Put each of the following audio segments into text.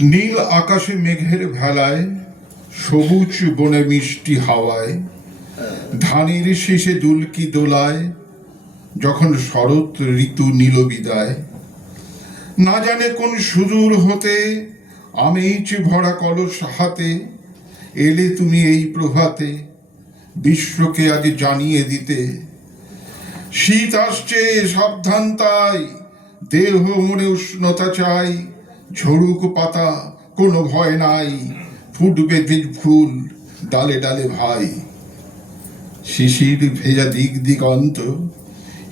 নীল আকাশে মেঘের ভেলায়, সবুজ বনে মিষ্টি হাওয়ায়, ধানের শেষে দুলকি দোলায়, যখন শরৎ ঋতু নীল বিদায় না জানে কোন সুদূর হতে আমেজ ভরা কলস হাতে, এলে তুমি এই প্রভাতে, বিশ্বকে আজ জানিয়ে দিতে। শীত আসছে সাবধান তাই দেহ মনে উষ্ণতা চাই ঝরুক পাতা, কোনো ভয় নাই। ফুটবে ফুল, ডালে ডালে ভাই। শিশির ভেজা দিক দিগন্ত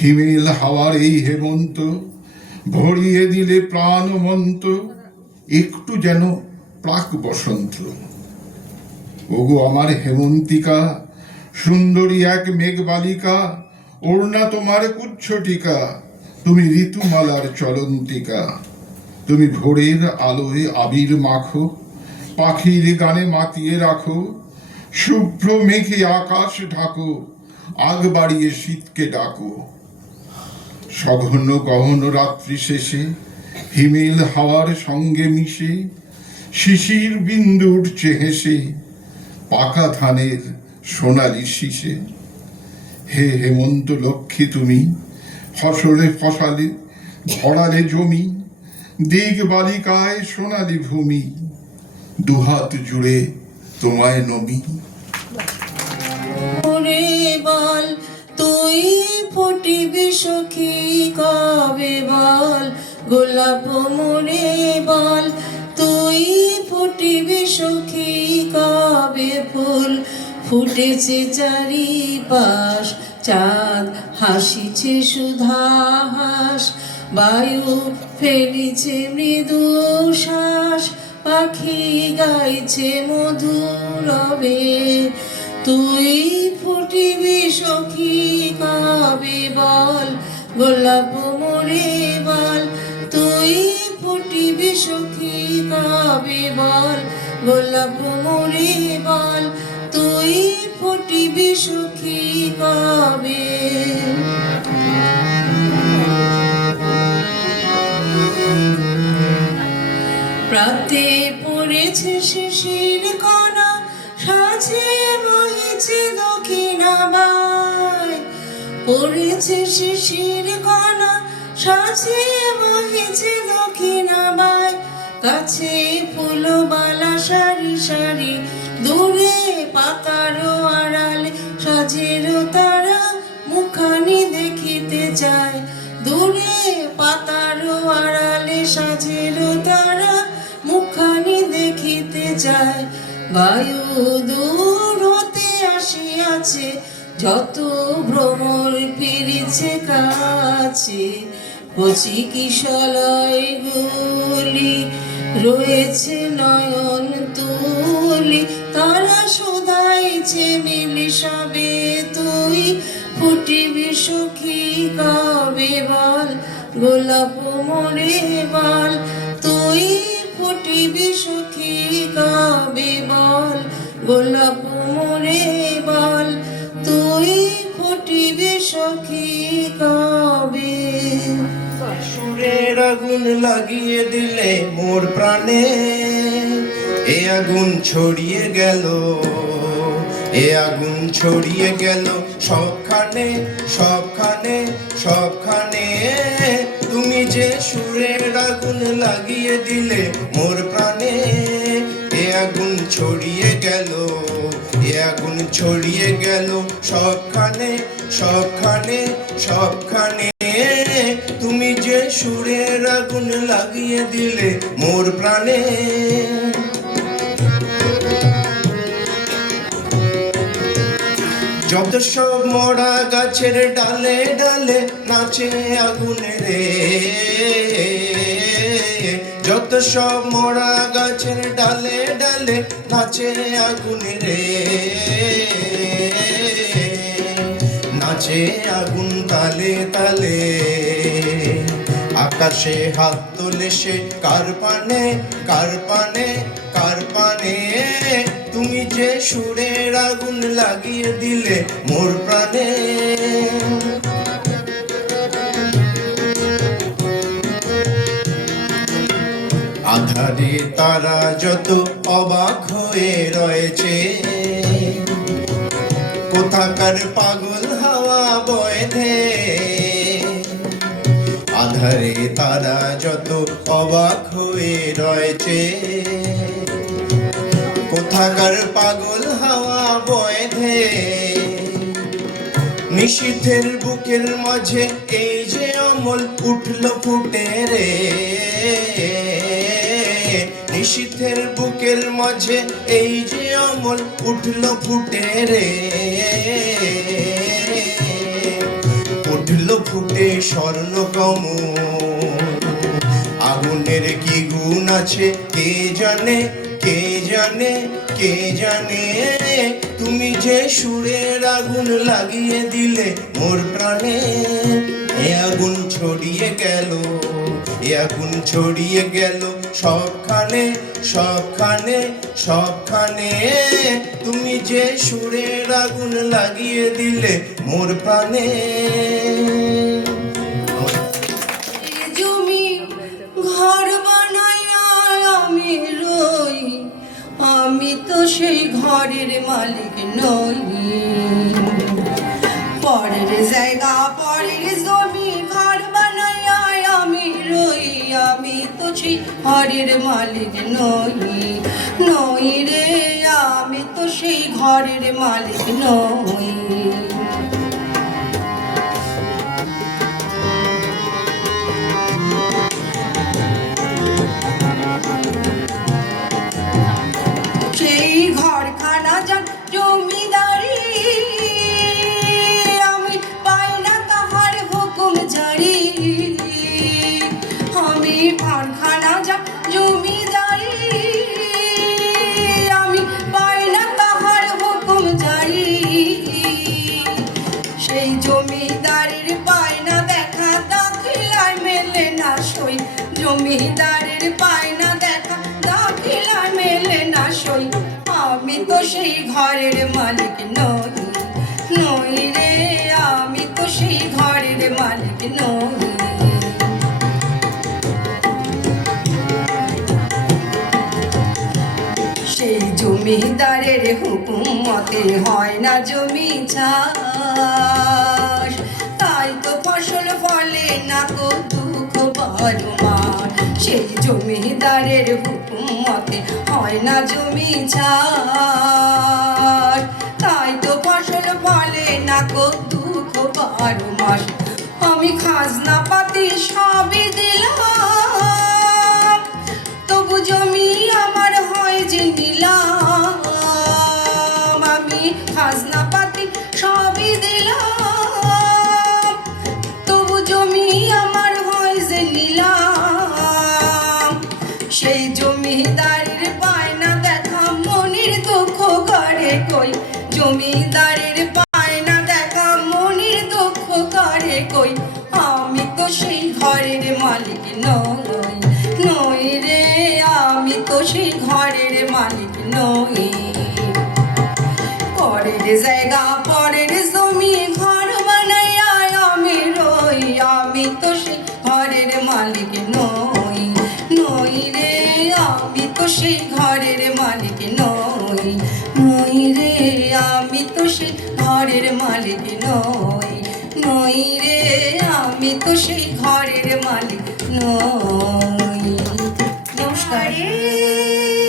হিমেল হাওয়ার এই হেমন্ত, ভরিয়ে দিলে প্রাণ মন্ত, একটু যেন প্রাক বসন্ত। ওগো আমার হেমন্তিকা, সুন্দরী এক মেঘ মেঘবালিকা, ওড়না তোমার কুচ্ছটিকা, তুমি ঋতুমালার চলন্তিকা। তুমি ভোরের আলোয় আবির মাখো, পাখির গানে মাতিয়ে রাখো, শুভ্র মেঘে আকাশ ঢাকো, আগ বাড়িয়ে শীতকে ডাকো। সঘন গহন রাত্রি শেষে, হিমেল হাওয়ার সঙ্গে মিশে, শিশির বিন্দু উঠছে হেসে, পাকা ধানের সোনালি শীষে। হে হেমন্ত লক্ষ্মী, তুমি ফসলে ফসালে, ভরালে জমি দিগ বালিকায় সোনালি ভূমি, দুহাত জুড়ে তোমায় নবী ওরে বল, তুই ফুটিবি সখী, কবে বল? গোলাপ মোরে বল, তুই ফুটিবি সখী, কবে ফুল? ফুটেছে চারিপাশ, চাঁদ হাসিছে সুধাহাস বায়ু ফেলিছে মৃদু শ্বাস, পাখি গাইছে মধুরবে তুই ফুটিবি সখী কবে বল, গোলাপ মোরে বল। তুই ফুটিবি সখী কবে বল, গোলাপ মোরে বল। তুই ফুটিবি সখী কবে প্রাতে পড়েছে শিশির কণা, সাজে বহেছে দক্ষিণাবাই পড়েছে শিশির কণা, সাজে বহেছে দক্ষিণাবাই কাছে ফুলবালা সারি সারি, দূরে পাতারো আড়ালে সাজেরও তারা মুখানি দেখিতে যায় দূরে পাতারো আড়ালে সাজেরও তারা যায়, বায়ু দূর হতে আসিয়াছে, যত ভ্রমর ফিরিছে কাছে, কচি কিশলয় গুলি রয়েছে নয়ন তুলি, তারা শোধাইছে মিলি সবে তুই, ফুটিবি সখী কবে বল, গোলাপ মোরে বল বল, গোলাপ মোরে বল, তুই ফুটিবি সখী কবে? সুরের আগুন লাগিয়ে দিলে মোর প্রাণে, এ আগুন ছড়িয়ে গেল, এ আগুন ছড়িয়ে গেল সবখানে সবখানে সবখানে। তুমি যে সুরের আগুন লাগিয়ে দিলে মোর প্রাণে আগুন ছড়িয়ে গেল, এ আগুন ছড়িয়ে গেল সবখানে সবখানে সবখানে। তুমি যে সুরের আগুন লাগিয়ে দিলে মোর প্রাণে। যত সব মরা গাছের ডালে ডালে নাচে আগুনে রে। যত সব মরা গাছের ডালে ডালে নাচে আগুনে রে। নাচে আগুন তালে তালে। আকাশে হাত তোলে সে কার পানে কার পানে কার পানে? তুমি যে সুরের আগুন লাগিয়ে দিলে মোর প্রাণে। আধারে তারা যত অবাক হয়ে রয়েছে। কোথাকার পাগল হাওয়া বয়ধে আধারে তারা যত অবাক হয়ে রয়েছে। কোথাকার পাগল হাওয়া বয়ধে নিশীথের বুকের মাঝে এই যে অমল উঠল ফুটে রে নিশীথের বুকের মাঝে এই যে অমল উঠল ফুটে রে। উঠল ফুটে স্বর্ণ আগুনের কি গুণ আছে কে জানে কে জানে কে জানে? তুমি যে সুরের আগুন লাগিয়ে দিলে মোর প্রাণে, এ আগুন ছড়িয়ে গেল, এ আগুন ছড়িয়ে গেল সবখানে সবখানে সবখানে। তুমি যে সুরের আগুন লাগিয়ে দিলে মোর প্রাণে। জমি ঘর বানাইয়া আমি রই, আমি তো সেই ঘরের মালিক নই। ঘরের মালিক নই নই রে, আমি তো সেই ঘরের মালিক নই। সেই ঘরখানা জমিদারি, আমি পাই না হুকুম আমি ঘরখানা মালিক নই নই রে, আমি তো সেই ঘরের মালিক নই। সেই জমিদারের হুকুম মতে হয় না জমি তাই তো ফসল ফলে না কো দুঃখ বারো সেই জমিদারের হুকুম মতে হয় না জমি চাষ। তো ফলে না কো দুঃখ বারো মাস। আমি খাজনা পাতি সবই দিলাম। সেই ঘরের মালিক নই পরের জায়গা, পরের জমি, ঘর বানাইয়া আমি রই। আমি তো সেই ঘরের মালিক নই নই রে। আমি তো সেই ঘরের মালিক নই নই রে। আমি তো সেই ঘরের মালিক নই নই রে। আমি তো সেই ঘরের মালিক নই। করে